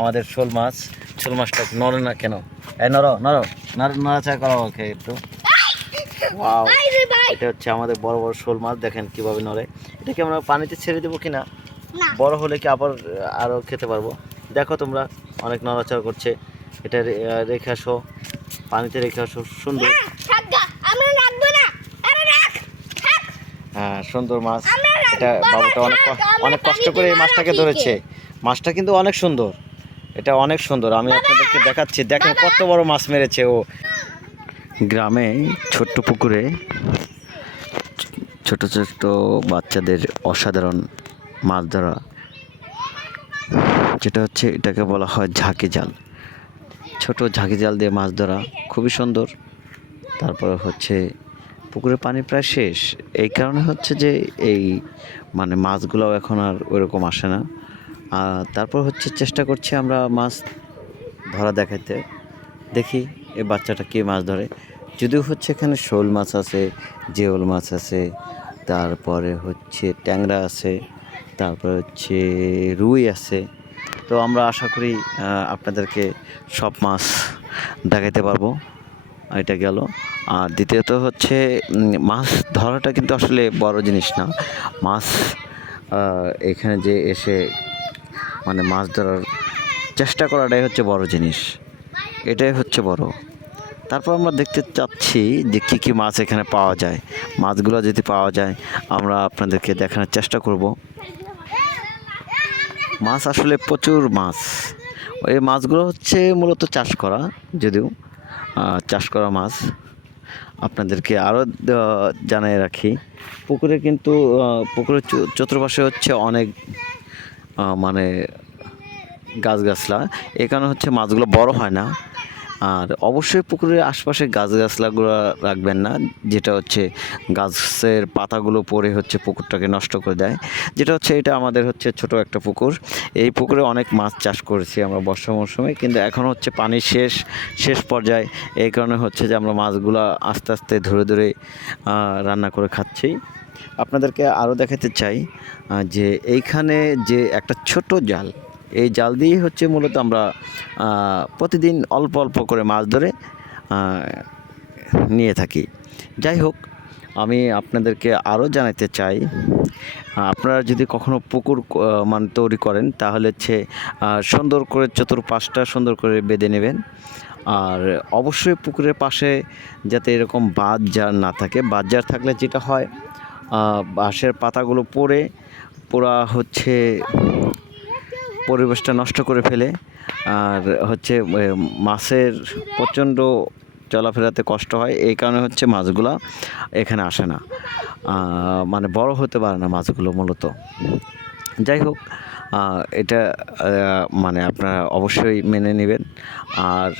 আমাদের শোল মাছ শোল মাছটা নড়ে না কেন? এই নরো নরো নড় নড়াচড়া করো ওকে একটু। ওয়াও এটা হচ্ছে আমাদের বড় বড় শোল মাছ দেখেন কীভাবে নড়ে। এটাকে আমরা পানিতে ছেড়ে দেবো কিনা? না। বড় হলে কি আবার আরও খেতে পারব? দেখো তোমরা অনেক নড়াচড়া করছে। এটা রে- রেখে আসো। পানিতে রেখে আসো সুন্দর। থাক গা, আমরা রাখব না। আরে রাখ থাক। হ্যাঁ সুন্দর মাছ। এটা বাবুটা অনেক ক- অনেক কষ্ট করে এই মাছটাকে ধরেছে। মাছটা কিন্তু অনেক সুন্দর। এটা অনেক সুন্দর। আমি আপনাদেরকে দেখাচ্ছি। দেখেন কত বড় মাছ মেরেছে ও। গ্রামে ছোট্ট পুকুরে ছোট ছোট বাচ্চাদের অসাধারণ মাছ ধরা যেটা হচ্ছে এটাকে বলা হয় ঝাঁকি জাল। ছোট ঝাঁকি জাল দিয়ে মাছ ধরা খুবই সুন্দর। তারপরে হচ্ছে পুকুরের পানি প্রায় শেষ। এই কারণে হচ্ছে যে এই মানে মাছগুলোও এখন আর ওইরকম আসে না। আর তারপর হচ্ছে চেষ্টা করছি আমরা মাছ ধরা দেখাইতে। দেখি এই বাচ্চাটা কী মাছ ধরে। যদিও হচ্ছে এখানে শোল মাছ আছে, জিওল মাছ আছে, তারপরে হচ্ছে ট্যাংরা আছে, তারপরে হচ্ছে রুই আছে। তো আমরা আশা করি আপনাদেরকে সব মাছ দেখাইতে পারব। এটা গেল। আর দ্বিতীয়ত হচ্ছে মাছ ধরাটা কিন্তু আসলে বড় জিনিস না। মাছ এখানে যে এসে মানে মাছ ধরার চেষ্টা করাটাই হচ্ছে বড় জিনিস। এটাই হচ্ছে বড়। তারপর আমরা দেখতে চাচ্ছি যে কী কী মাছ এখানে পাওয়া যায়। মাছগুলো যদি পাওয়া যায়, আমরা আপনাদেরকে দেখানোর চেষ্টা করব। মাছ আসলে প্রচুর মাছ। এই মাছগুলো হচ্ছে মূলত চাষ করা, যদিও চাষ করা মাছ। আপনাদেরকে আরও জানিয়ে রাখি, পুকুরে কিন্তু পুকুরের চতুর্পাশে হচ্ছে অনেক মানে গাছগাছলা। এখানে হচ্ছে মাছগুলো বড় হয় না। আর অবশ্যই পুকুরের আশপাশে গাছগাছলাগুলো রাখবেন না, যেটা হচ্ছে গাছের পাতাগুলো পড়ে হচ্ছে পুকুরটাকে নষ্ট করে দেয়। যেটা হচ্ছে এটা আমাদের হচ্ছে ছোট একটা পুকুর। এই পুকুরে অনেক মাছ চাষ করেছি আমরা বর্ষা মৌসুমে কিন্তু এখন হচ্ছে পানি শেষ শেষ পর্যায়ে। এই কারণে হচ্ছে যে আমরা মাছগুলো আস্তে আস্তে ধরে ধরে রান্না করে খাচ্ছি। আপনাদেরকে আরও দেখাতে চাই যে এইখানে যে একটা ছোট জাল এই জাল দিয়ে হচ্ছে মূলত আমরা প্রতিদিন অল্প অল্প করে মাছ ধরে নিয়ে থাকি। যাই হোক, আমি আপনাদেরকে আরও জানাতে চাই, আপনারা যদি কখনো পুকুর মানে তৈরি করেন, তাহলে হচ্ছে সুন্দর করে চতুর্পাশটা সুন্দর করে বেঁধে নেবেন। আর অবশ্যই পুকুরের পাশে যাতে এরকম বাদ জার না থাকে বাদ জার থাকলে যেটা হয় বাঁশের পাতাগুলো পড়ে, পোড়া হচ্ছে পরিবেশটা নষ্ট করে ফেলে। আর হচ্ছে মাছের প্রচণ্ড চলাফেরাতে কষ্ট হয়, এই কারণে হচ্ছে মাছগুলো এখানে আসে না। মানে বড় হতে পারে না মাছগুলো মূলত। যাই হোক এটা মানে আপনারা অবশ্যই মেনে নেবেন। আর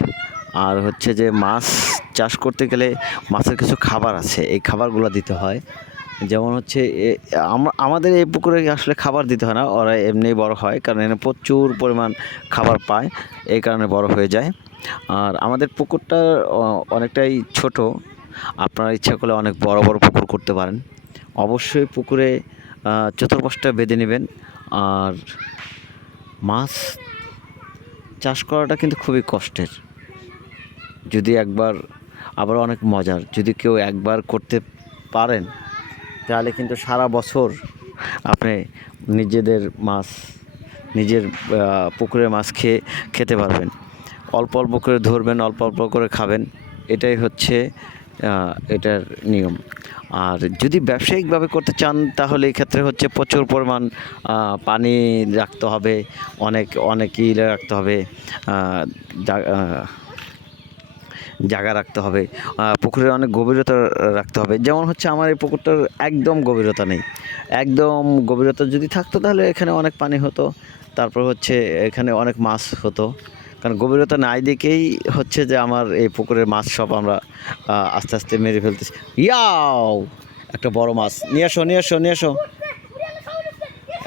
আর হচ্ছে যে মাছ চাষ করতে গেলে মাছের কিছু খাবার আছে, এই খাবারগুলো দিতে হয়। যেমন হচ্ছে আমাদের এই পুকুরে আসলে খাবার দিতে হয় না, ওরা এমনি বড় হয়, কারণ এখানে প্রচুর পরিমাণ খাবার পায়, এই কারণে বড় হয়ে যায়। আর আমাদের পুকুরটা অনেকটাই ছোট, আপনারা ইচ্ছা করলে অনেক বড় বড় পুকুর করতে পারেন। অবশ্যই পুকুরে চতুর্পাশটা বেঁধে নেবেন, আর মাছ চাষ করাটা কিন্তু খুবই কষ্টের। যদি একবার আবার অনেক মজার, যদি কেউ একবার করতে পারেন তাহলে কিন্তু সারা বছর আপনি নিজেদের মাছ, নিজের পুকুরের মাছ খেয়ে খেতে পারবেন। অল্প অল্প করে ধরবেন, অল্প অল্প করে খাবেন। এটাই হচ্ছে এটার নিয়ম। আর যদি ব্যবসায়িকভাবে করতে চান, তাহলে এই ক্ষেত্রে হচ্ছে প্রচুর পরিমাণ পানি রাখতে হবে। অনেক অনেক রাখতে হবে। জায়গা রাখতে হবে পুকুরের অনেক গভীরতা রাখতে হবে। যেমন হচ্ছে আমার এই পুকুরটার একদম গভীরতা নেই। একদম গভীরতা যদি থাকতো তাহলে এখানে অনেক পানি হতো, তারপর হচ্ছে এখানে অনেক মাছ হতো। কারণ গভীরতা নাই দেখেই হচ্ছে যে আমার এই পুকুরের মাছ সব আমরা আস্তে আস্তে মেরে ফেলতেছি। ইয়াও! একটা বড় মাছ। নিয়ে আসো নিয়ে আসো নিয়ে আসো।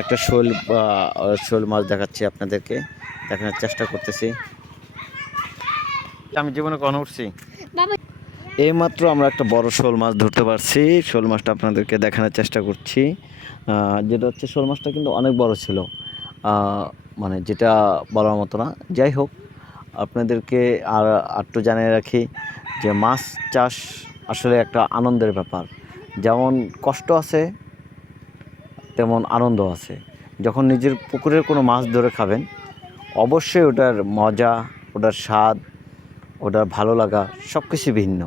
একটা শোল শোল মাছ দেখাচ্ছি আপনাদেরকে। দেখানোর চেষ্টা করতেছি। আমি জীবনে কখনো উঠছি। এইমাত্র আমরা একটা বড় শোল মাছ ধরতে পারছি। শোল মাছটা আপনাদেরকে দেখানোর চেষ্টা করছি। যেটা হচ্ছে শোল মাছটা কিন্তু অনেক বড় ছিল। মানে যেটা বলার মতো না। যাই হোক আপনাদেরকে আর একটু জানিয়ে রাখি যে মাছ চাষ আসলে একটা আনন্দের ব্যাপার। যেমন কষ্ট আছে তেমন আনন্দ আছে। যখন নিজের পুকুরের কোনো মাছ ধরে খাবেন অবশ্যই ওটার মজা ওটার স্বাদ ওটার ভালো লাগা সব কিছু ভিন্ন।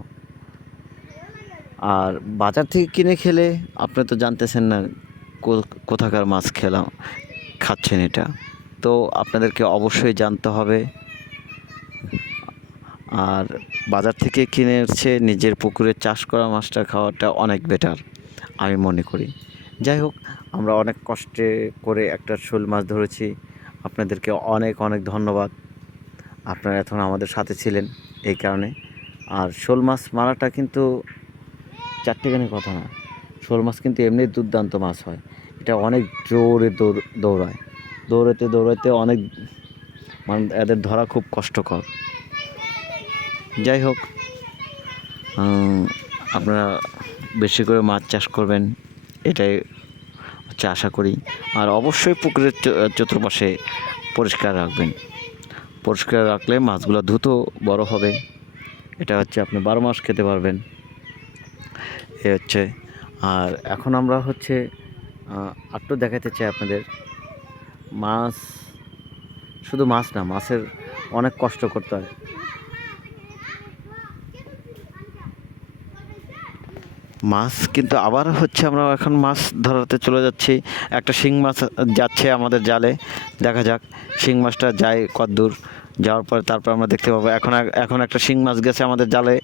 আর বাজার থেকে কিনে খেলে আপনি তো জানতেছেন না কোথাকার মাছ খেলাম খাচ্ছেন এটা। তো আপনাদেরকে অবশ্যই জানতে হবে। আর বাজার থেকে কিনে এসে নিজের পুকুরে চাষ করা মাছটা খাওয়াটা অনেক বেটার, আমি মনে করি। যাই হোক, আমরা অনেক কষ্টে করে একটা শোল মাছ ধরেছি। আপনাদেরকে অনেক অনেক ধন্যবাদ। আপনারা এখন আমাদের সাথে ছিলেন। এই কারণে। আর শোল মাছ মারাটা কিন্তু চারটেখানি কথা না। শোল মাছ কিন্তু এমনি দুর্দান্ত মাছ হয়। এটা অনেক জোরে দৌড়, দৌড়ায়। দৌড়াতে দৌড়াতে অনেক মানে এদের ধরা খুব কষ্টকর। যাই হোক আপনারা বেশি করে মাছ চাষ করবেন, এটাই হচ্ছে আশা করি। আর অবশ্যই পুকুরের চতুর্পাশে পরিষ্কার রাখবেন। পরিষ্কার রাখলে মাছগুলো দ্রুত বড় হবে। এটা হচ্ছে আপনি বারো মাস খেতে পারবেন। এ হচ্ছে, আর এখন আমরা হচ্ছে আটটু দেখাতে চাই আপনাদের। মাছ, শুধু মাছ না, মাছের অনেক কষ্ট করতে হয়। মাছ, কিন্তু আবার হচ্ছে আমরা এখন মাছ ধরাতে চলে যাচ্ছি। একটা শিং মাছ যাচ্ছে আমাদের জালে, দেখা যাক। শিং মাছটা যায় কদ্দূর যাওয়ার পরে তারপর আমরা দেখতে পাবো। এখন এখন একটা শিং মাছ গেছে আমাদের জালে।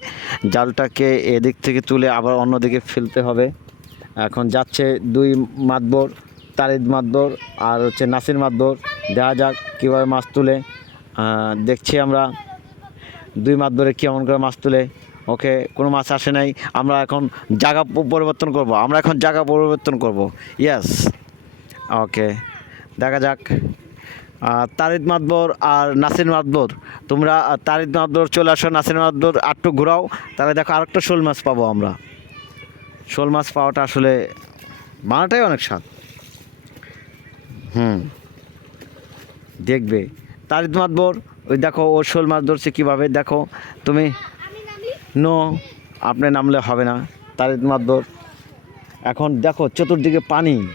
জালটাকে এদিক থেকে তুলে আবার অন্যদিকে ফেলতে হবে। এখন যাচ্ছে দুই মাতবর, তারিদ মাতবর আর হচ্ছে নাসির মাতবর। দেখা যাক কীভাবে মাছ তুলে। দেখছি আমরা দুই মাছ ধরে কেমন করে মাছ তুলে। ওকে, কোনো মাছ আসে নাই, আমরা এখন জায়গা পরিবর্তন করব। আমরা এখন জায়গা পরিবর্তন করব। ইয়েস ওকে দেখা যাক। তারিদ মাতবর আর নাসির মাতবর, তোমরা তারিদ মাতবর চলে আসো, নাসির মাতবর আটটু ঘোরাও, তাহলে দেখো আরেকটা শোল মাছ পাবো আমরা। শোল মাছ পাওয়াটা আসলে মানাটাই অনেক স্বাদ। হুম। দেখবে। তারিদ মাতবর, ওই দেখো ও শোল মাছ ধরছে কীভাবে? দেখো, তুমি নো, আপনি নামলে হবে না। তারিদ মাতবর এখন দেখো চতুর্দিকে পানি।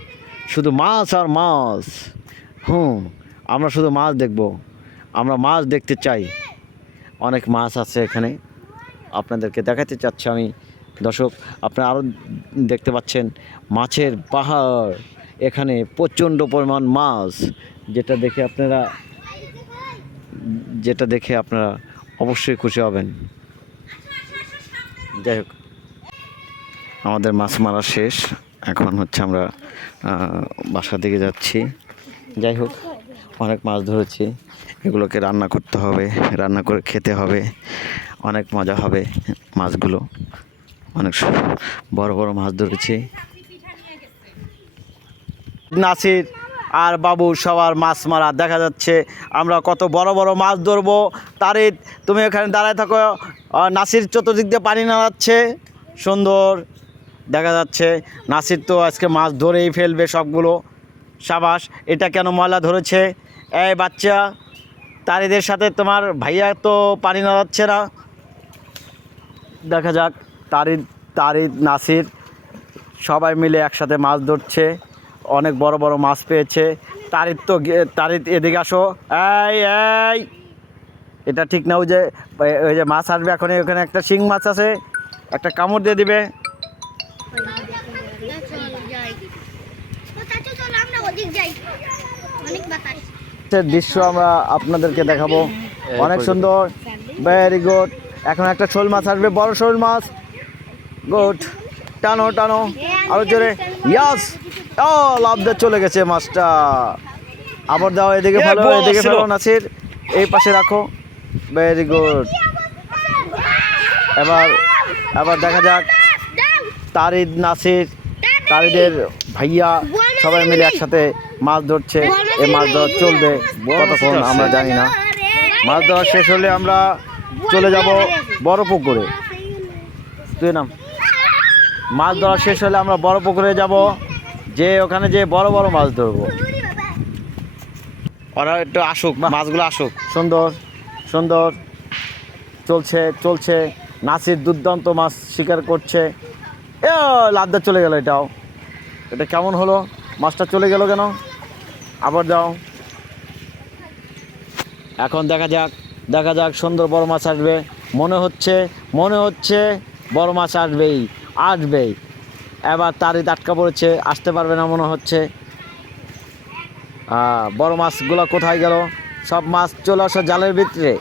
শুধু মাছ আর মাছ। হুম, আমরা শুধু মাছ দেখব। আমরা মাছ দেখতে চাই। অনেক মাছ আছে এখানে। আপনাদেরকে দেখাতে চাচ্ছি আমি। দর্শক, আপনারা আরও দেখতে পাচ্ছেন মাছের পাহাড়। এখানে প্রচণ্ড পরিমাণ মাছ। যেটা দেখে আপনারা, যেটা দেখে আপনারা অবশ্যই খুশি হবেন। যাই হোক। আমাদের মাছ মারা শেষ। এখন হচ্ছে আমরা বাসার দিকে যাচ্ছি। যাই হোক, অনেক মাছ ধরেছি। এগুলোকে রান্না করতে হবে, রান্না করে খেতে হবে। অনেক মজা হবে মাছগুলো। অনেক বড় বড় মাছ ধরেছি। নাসির আর বাবু সবার মাছ মারা। দেখা যাচ্ছে আমরা কত বড় বড় মাছ ধরবো। তারে তুমি এখানে দাঁড়ায় থাকো। নাসির চতুর্দিক দিয়ে পানি নাড়াচ্ছে, সুন্দর দেখা যাচ্ছে। নাসির তো আজকে মাছ ধরেই ফেলবে সবগুলো। সাবাস, এটা কেন ময়লা ধরেছে? এই বাচ্চা, তারিদের সাথে তোমার ভাইয়া তো পানি নাড়াচ্ছে না। দেখা যাক, তারিদ তারিদ, নাসির সবাই মিলে একসাথে মাছ ধরছে। অনেক বড় বড় মাছ পেয়েছে। তারিদ তো তারিদ এদিকে আসো। এই এই! এটা ঠিক না ওই যে ওই- যে মাছ আসবে এখন ওখানে একটা শিং মাছ আছে একটা কামড় দিয়ে দিবে। দৃশ্য আমরা আপনাদেরকে দেখাবো। অনেক সুন্দর ভেরি গুড এখন একটা শোল মাছ আসবে বড় শোল মাছ। গুড টানো টানো। আরও জোরে। ইয়াস ও লাভ দিয়ে চলে গেছে মাছটা। আবার দাও এদিকে ফেলো এদিকে ফেলো নাসির। এই পাশে রাখো। ভেরি গুড এবার এবার দেখা যাক তারিদ নাসির তারিদের ভাইয়া সবাই মিলে একসাথে মাছ ধরছে। এই মাছ ধরা চলবে কতক্ষণ আমরা জানি না। মাছ ধরা শেষ হলে আমরা চলে যাব বড় পুকুরে তুই নাম? মাছ ধরা শেষ হলে আমরা বড় পুকুরে যাব যে ওখানে যে বড় বড় মাছ ধরবো। ওরা একটু আসুক মাছগুলো আসুক। সুন্দর। সুন্দর। চলছে চলছে। নাসির দুর্দান্ত মাছ শিকার করছে। এ লাদ্দা চলে গেল এটাও। এটা কেমন হলো? মাছটা চলে গেল কেন? আবার দাও। এখন দেখা যাক দেখা যাক সুন্দর বড় মাছ আসবে। মনে হচ্ছে মনে হচ্ছে বড় মাছ আসবেই আসবেই। এবার তারই আটকা পড়েছে, আসতে পারবে না মনে হচ্ছে। বড় মাছগুলো কোথায় গেল? সব মাছ চলে আসো জালের ভিতরে।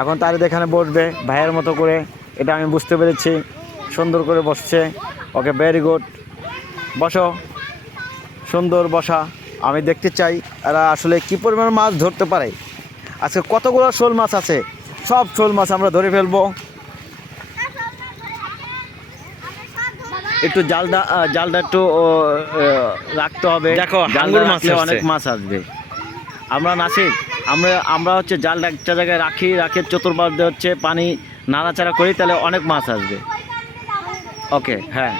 এখন তারিদ এখানে বসবে ভাইয়ের মতো করে। এটা আমি বুঝতে পেরেছি। সুন্দর করে বসছে। ওকে ভেরি গুড বসো। সুন্দর বসা। আমি দেখতে চাই এরা আসলে কি পরিমাণ মাছ ধরতে পারে। আজকে কতগুলো শোল মাছ আছে? সব শোল মাছ আমরা ধরে ফেলব। একটু জালটা জালটা একটু রাখতে হবে। দেখো, মাছ অনেক মাছ আসবে। আমরা নাসির আমরা আমরা হচ্ছে জাল একটা জায়গায় রাখি রাখে চতুর্পাশ হচ্ছে পানি নাড়াচাড়া করি তাহলে অনেক মাছ আসবে। ওকে হ্যাঁ।